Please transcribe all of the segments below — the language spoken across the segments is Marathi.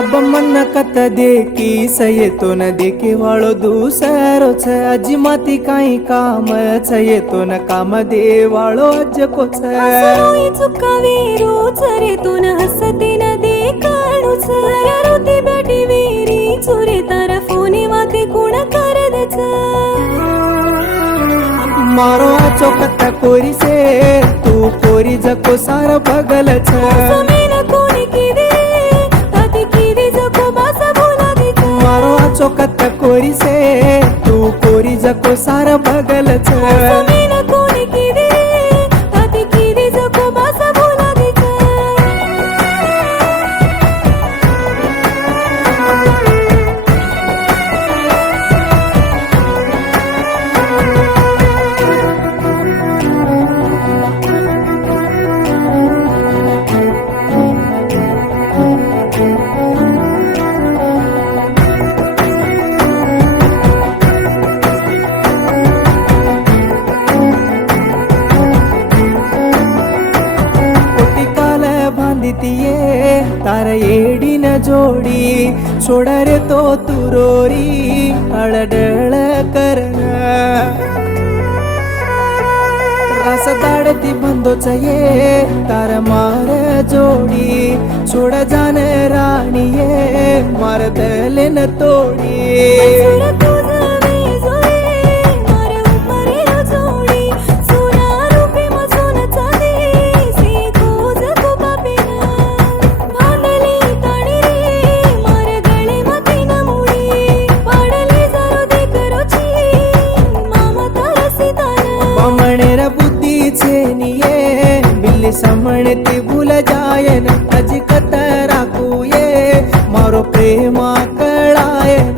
अब मन कत देखी सयेतो न देखे वाळो दुसरो छ अजी माती काही काम छ येतो न काम दे वाळो अज कोच असरोई चुकावे रोज रे तो न हसते न देखाणू रोती बेटी वेरी चुरे तारा फोने वाते कोण करदच मारो चौकत कोरी से तू कोरी जको सार बगल छ समेन कोणी किदे ताती किदे जको बासा बोला दे मारो चौकत कोरी से तू कोरी जको सार बगल छ समेन कोणी किदे ताती किदे जको बासा बोला दे तार येडीन जोडी सोडरे तो तुरोरी अळडळ करन रस दाडती बंदोच ये तार मार जोडी सोड जान राणी ये मार दलेन तोडी समणती भूल जायन अजी कत राखू ये मारो प्रेमा कळायन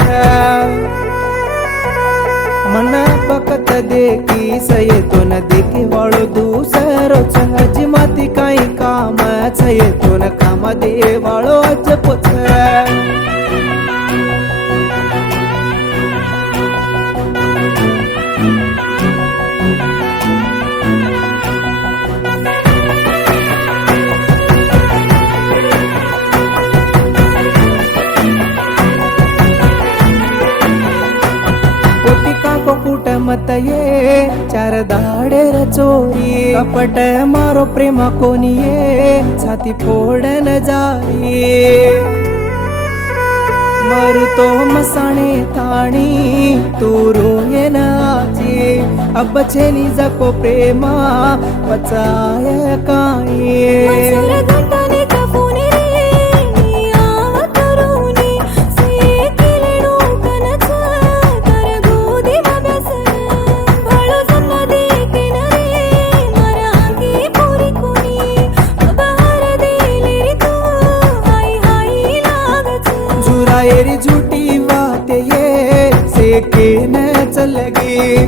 मन बकत देखी सयेतो न देखी वाळो दुसरो छ अजी माती काही काम छ येतो न काम दे वाळो अज पोच कुट मत ये चार दाडेर चोरी कपट मारो प्रेमा कोणी ये छाती फोडन जाई मरु तो मसाणे ताणी तू रोयन आजी अब छेनी जको प्रेमा वचाय काई झूठी बात ये से के न चल गई